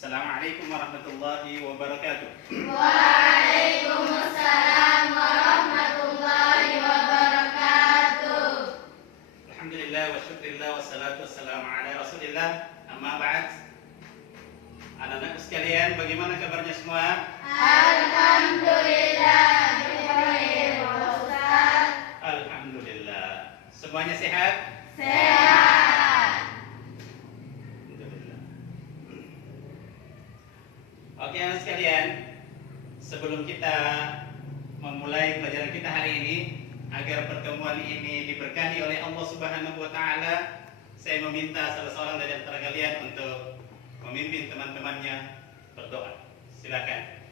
Assalamualaikum warahmatullahi wabarakatuh. Waalaikumsalam warahmatullahi wabarakatuh. Alhamdulillah wa syukrillah wassalatu wassalamu ala rasulillah. Amma ba'd. Anak-anak sekalian, bagaimana kabarnya semua? Alhamdulillah, baik, Pak Ustaz. Alhamdulillah. Semuanya sehat? Sehat. Alhamdulillah. Oke, anak sekalian, sebelum kita memulai pelajaran kita hari ini, agar pertemuan ini diberkahi oleh Allah Subhanahu wa taala, saya meminta salah seorang dari antara kalian untuk memimpin teman-temannya berdoa. Silakan.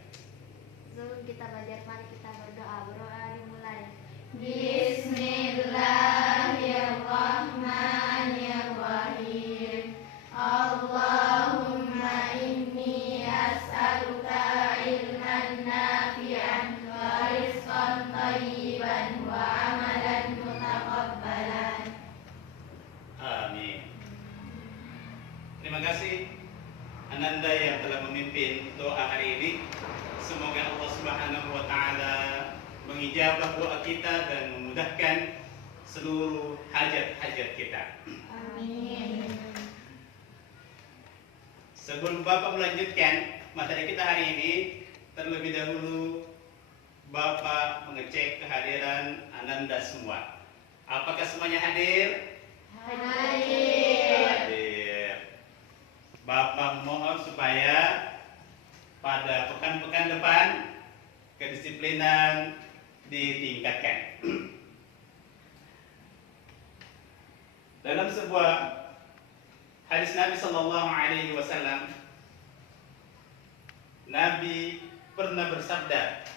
Sebelum kita belajar, mari kita berdoa. Berdoa dimulai. Bismillahirrahmanirrahim. Allahumma inni as'aluka ilman nafi'an wa rizqan thayyiban wa amalan mutaqabbalan. Amin. Terima kasih Ananda yang telah memimpin doa hari ini. Semoga Allah Subhanahu wa taala mengijabah doa kita dan memudahkan seluruh hajat-hajat kita. Amin. Sebelum Bapak melanjutkan materi kita hari ini, terlebih dahulu Bapak mengecek kehadiran Ananda semua. Apakah semuanya hadir? Hadir. Hadir. Bapak mohon supaya pada pekan-pekan depan kedisiplinan ditingkatkan. Dalam sebuah hadis Nabi Sallallahu Alaihi Wasallam, Nabi pernah bersabda,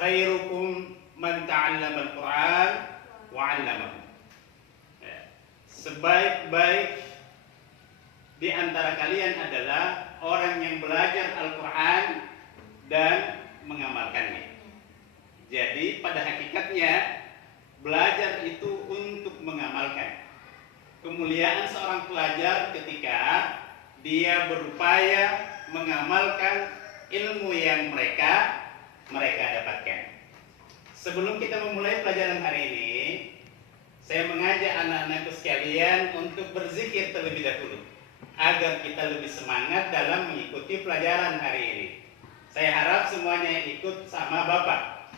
"Khairukum man ta'allama al-Quran wa 'allamahu." Sebaik-baik di antara kalian adalah orang yang belajar Al-Quran dan mengamalkannya. Jadi pada hakikatnya belajar itu untuk mengamalkan. Kemuliaan seorang pelajar ketika dia berupaya mengamalkan ilmu yang mereka dapatkan. Sebelum kita memulai pelajaran hari ini, saya mengajak anak-anakku sekalian untuk berzikir terlebih dahulu, agar kita lebih semangat dalam mengikuti pelajaran hari ini. Saya harap semuanya ikut sama Bapak.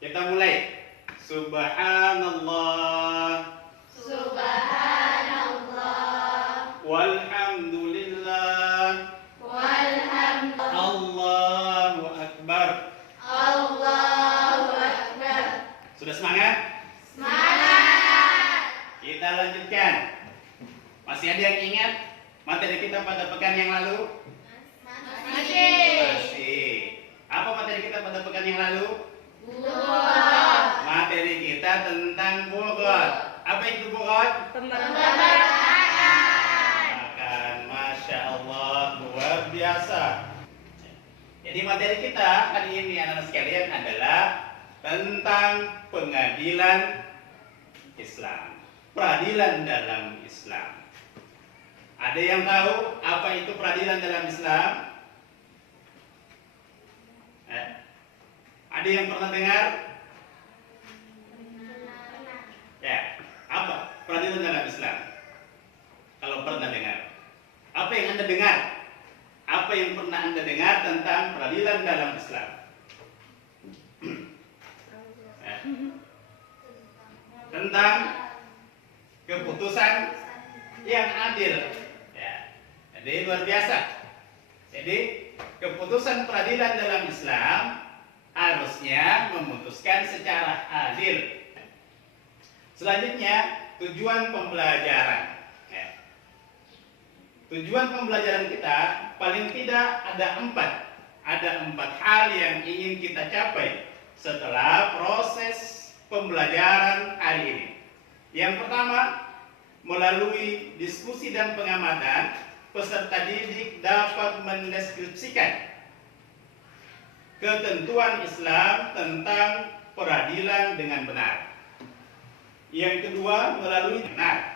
Kita mulai. Subhanallah. Subhanallah. Walhamdulillah. Walhamdulillah. Allahu Akbar. Allahu Akbar. Sudah semangat? Semangat. Kita lanjutkan. Masih ada yang ingat materi kita pada pekan yang lalu? Masih. Apa materi kita pada pekan yang lalu? Dua. Materi kita tentang bogor. Apa itu bogor? Makan. Masya Allah, luar biasa. Jadi materi kita hari ini anak-anak sekalian adalah tentang pengadilan Islam, peradilan dalam Islam. Ada yang tahu apa itu peradilan dalam Islam? Ada yang pernah dengar? Ya, apa peradilan dalam Islam? Kalau pernah dengar, apa yang Anda dengar? Apa yang pernah Anda dengar tentang peradilan dalam Islam? Tentang keputusan yang adil. Ya. Jadi luar biasa. Jadi keputusan peradilan dalam Islam harusnya memutuskan secara adil. Selanjutnya, tujuan pembelajaran. Ya. Tujuan pembelajaran kita paling tidak ada 4. Ada 4 hal yang ingin kita capai setelah proses pembelajaran hari ini. Yang pertama, melalui diskusi dan pengamatan, peserta didik dapat mendeskripsikan ketentuan Islam tentang peradilan dengan benar. Yang kedua, melalui benar.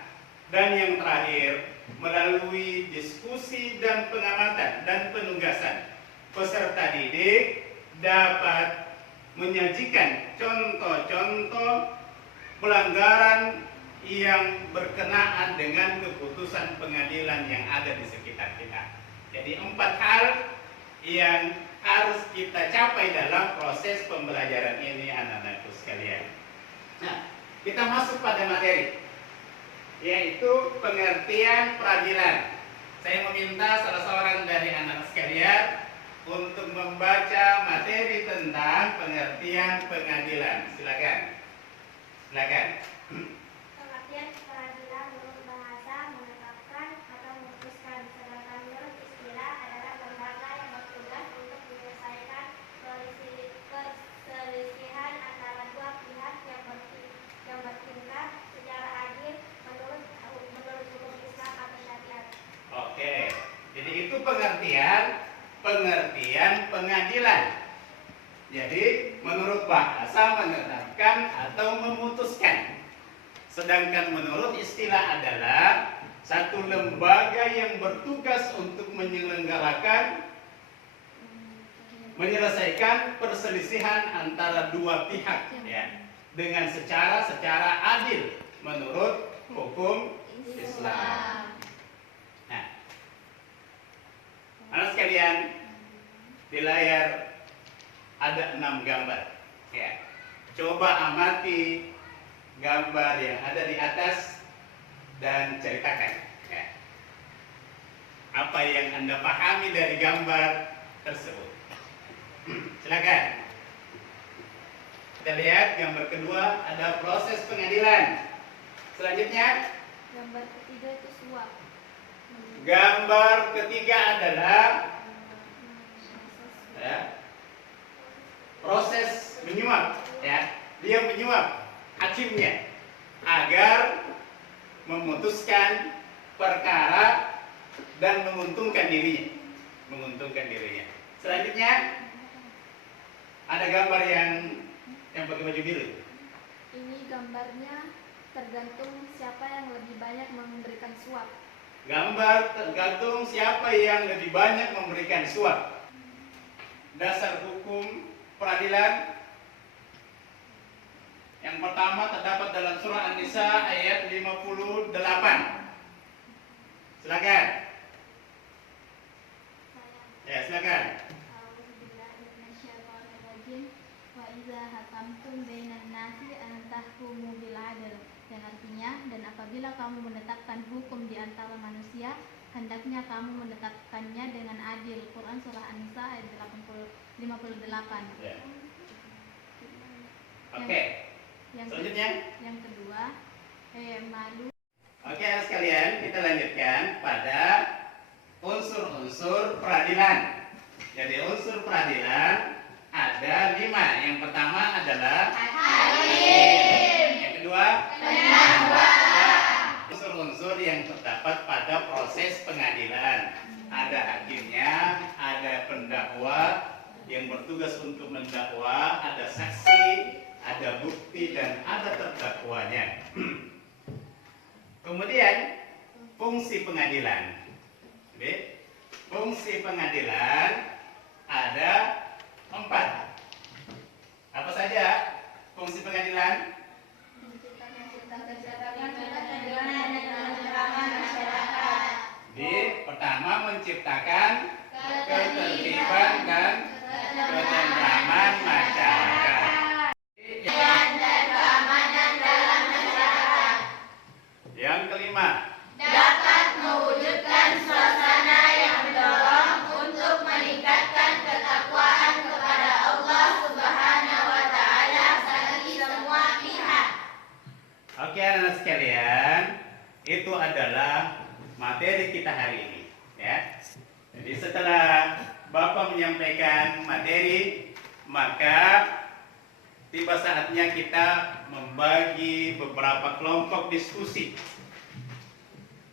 Dan yang terakhir, melalui diskusi dan pengamatan dan penugasan, peserta didik dapat menyajikan contoh-contoh pelanggaran yang berkenaan dengan keputusan pengadilan yang ada di sekitar kita. Jadi 4 hal yang harus kita capai dalam proses pembelajaran ini, anak-anakku sekalian. Nah, kita masuk pada materi, yaitu pengertian peradilan. Saya meminta salah seorang dari anak sekalian untuk membaca materi tentang pengertian pengadilan. Silakan. Silakan. Pengertian peradilan menurut bahasa menetapkan atau memutuskan, sedangkan menurut istilah adalah lembaga yang bertugas untuk menyelesaikan perselisihan antara dua pihak yang bertingkah secara adil menurut hukum Islam atau syariat. Oke. Jadi itu pengertian pengadilan. Jadi menurut bahasa menetapkan atau memutuskan. Sedangkan menurut istilah adalah satu lembaga yang bertugas untuk menyelesaikan perselisihan antara dua pihak, ya, dengan secara adil menurut hukum Islam. Nah, anak sekalian, di layar ada 6 gambar, ya. Coba amati gambar yang ada di atas dan ceritakan, ya, apa yang Anda pahami dari gambar tersebut. Silakan. Kita lihat gambar kedua, ada proses pengadilan. Selanjutnya, Gambar ketiga itu suap. gambar ketiga adalah, ya, proses menyuap, ya. Dia menyuap hakimnya agar memutuskan perkara dan menguntungkan dirinya. Selanjutnya ada gambar yang pakai baju biru. Ini gambarnya tergantung siapa yang lebih banyak memberikan suap. Gambar tergantung siapa yang lebih banyak memberikan suap. Dasar hukum peradilan yang pertama terdapat dalam surah An-Nisa ayat 58. Silakan. Ya, silakan. Wa iza hakamtum bainan nasi an tahkumu bil adl. Dan artinya, dan apabila kamu menetapkan hukum di antara manusia, hendaknya kamu menetapkannya dengan adil. Quran surah An-Nisa ayat 58. Ya. Oke. Selanjutnya. Yang kedua, malu. Oke, anak sekalian, kita lanjutkan pada unsur-unsur peradilan. Jadi unsur peradilan ada 5. Yang pertama adalah hakim. Yang kedua, unsur-unsur yang terdapat pada proses pengadilan. Ada hakimnya, ada pendakwa yang bertugas untuk mendakwa, ada saksi, ada bukti, dan ada terdakwanya. Kemudian fungsi pengadilan. Jadi, fungsi pengadilan ada 4. Apa saja fungsi pengadilan? Pertama, menciptakan ketertiban dan ketentraman masyarakat. Yang kelima, dapat mewujudkan suasana yang mendorong untuk meningkatkan ketakwaan kepada Allah Subhanahu wa Ta'ala bagi semua pihak. Oke, anak sekalian, itu adalah materi kita hari ini, ya. Jadi setelah Bapak menyampaikan materi, maka tiba saatnya kita membagi beberapa kelompok diskusi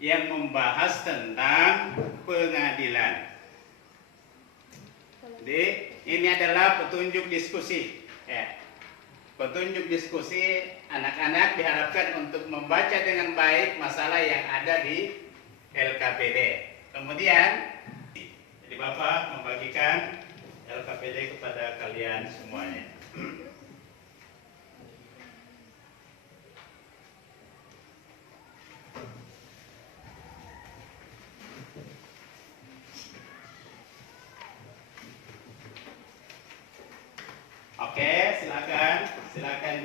yang membahas tentang pengadilan. Jadi ini adalah petunjuk diskusi, ya. Petunjuk diskusi, anak-anak diharapkan untuk membaca dengan baik masalah yang ada di LKPD. Kemudian, jadi Bapak membagikan LKPD kepada kalian semuanya. Oke, silakan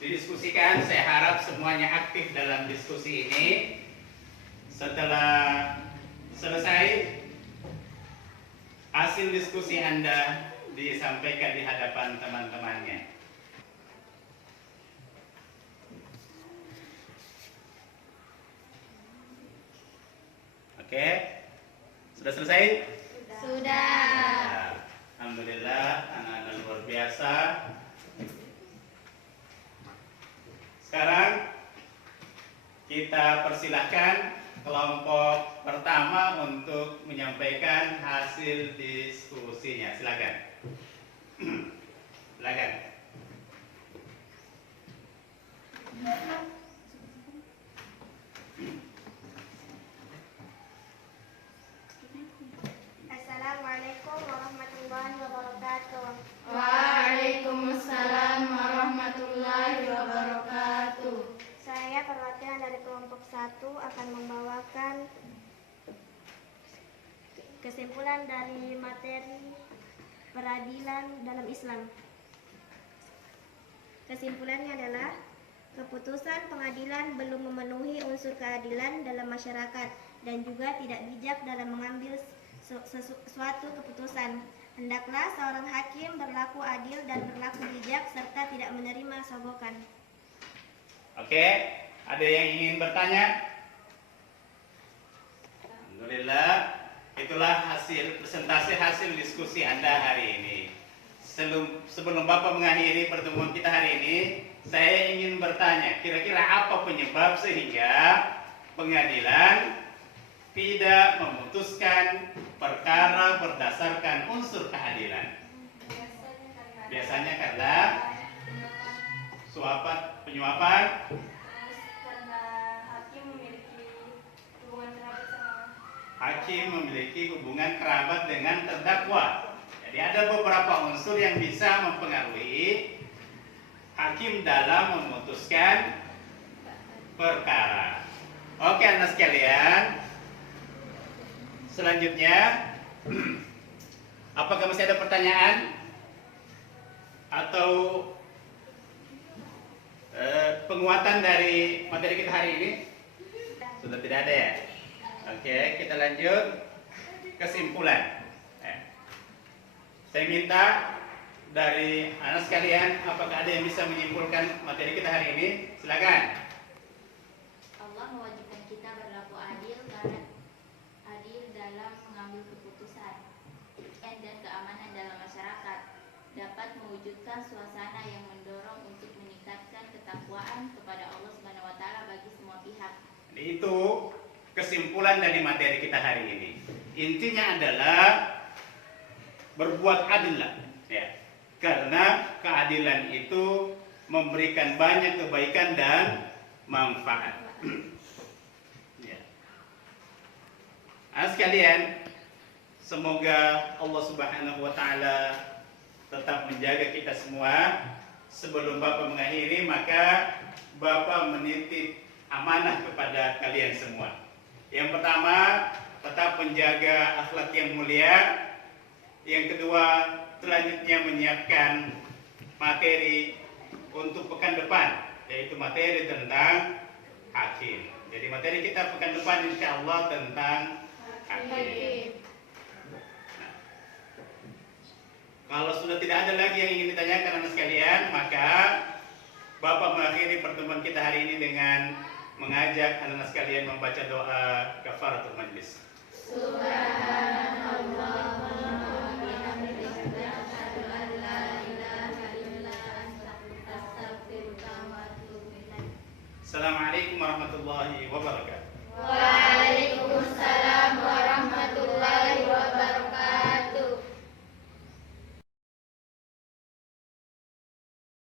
didiskusikan. Saya harap semuanya aktif dalam diskusi ini. Setelah selesai, hasil diskusi Anda disampaikan di hadapan teman-temannya. Oke, sudah selesai? Sudah. Alhamdulillah, anak-anak luar biasa. Sekarang kita persilahkan kelompok pertama untuk menyampaikan hasil diskusinya. Silakan. Silakan. Assalamualaikum warahmatullahi wabarakatuh. Waalaikumsalam warahmatullahi wabarakatuh. Saya perwakilan dari kelompok 1 akan membawakan kesimpulan dari materi peradilan dalam Islam. Kesimpulannya adalah keputusan pengadilan belum memenuhi unsur keadilan dalam masyarakat dan juga tidak bijak dalam mengambil suatu keputusan. Hendaklah seorang hakim berlaku adil dan berlaku bijak serta tidak menerima sogokan. Oke, ada yang ingin bertanya? Alhamdulillah, itulah hasil presentasi hasil diskusi Anda hari ini. Sebelum Bapak mengakhiri pertemuan kita hari ini, saya ingin bertanya, kira-kira apa penyebab sehingga pengadilan tidak memutuskan perkara berdasarkan unsur keadilan? Biasanya karena penyuapan, Karena hakim memiliki hubungan kerabat dengan terdakwa. Jadi ada beberapa unsur yang bisa mempengaruhi hakim dalam memutuskan perkara. Oke, anak sekalian, selanjutnya apakah masih ada pertanyaan atau penguatan dari materi kita hari ini? Sudah tidak ada ya? Oke, kita lanjut kesimpulan. Saya minta dari anak sekalian, apakah ada yang bisa menyimpulkan materi kita hari ini? Silakan. Allah mewajibkan kita berlaku adil karena adil dalam mengambil keputusan dan keamanan dalam masyarakat, dapat mewujudkan suasana yang mendorong untuk meningkatkan ketakwaan kepada Allah Subhanahu wa taala bagi semua pihak. Itu kesimpulan dari materi kita hari ini. Intinya adalah berbuat adil lah, ya. Karena keadilan itu memberikan banyak kebaikan dan manfaat. Ya. Sekalian, semoga Allah Subhanahu wa taala tetap menjaga kita semua. Sebelum Bapak mengakhiri, maka Bapak menitip amanah kepada kalian semua. Yang pertama, tetap menjaga akhlak yang mulia. Yang kedua, selanjutnya menyiapkan materi untuk pekan depan, yaitu materi tentang hakim. Jadi materi kita pekan depan insya Allah tentang hakim. Nah, kalau sudah tidak ada lagi yang ingin ditanyakan anak sekalian, maka Bapak mengakhiri pertemuan kita hari ini dengan mengajak anak-anak sekalian membaca doa kafaratul majlis. Assalamualaikum warahmatullahi wabarakatuh.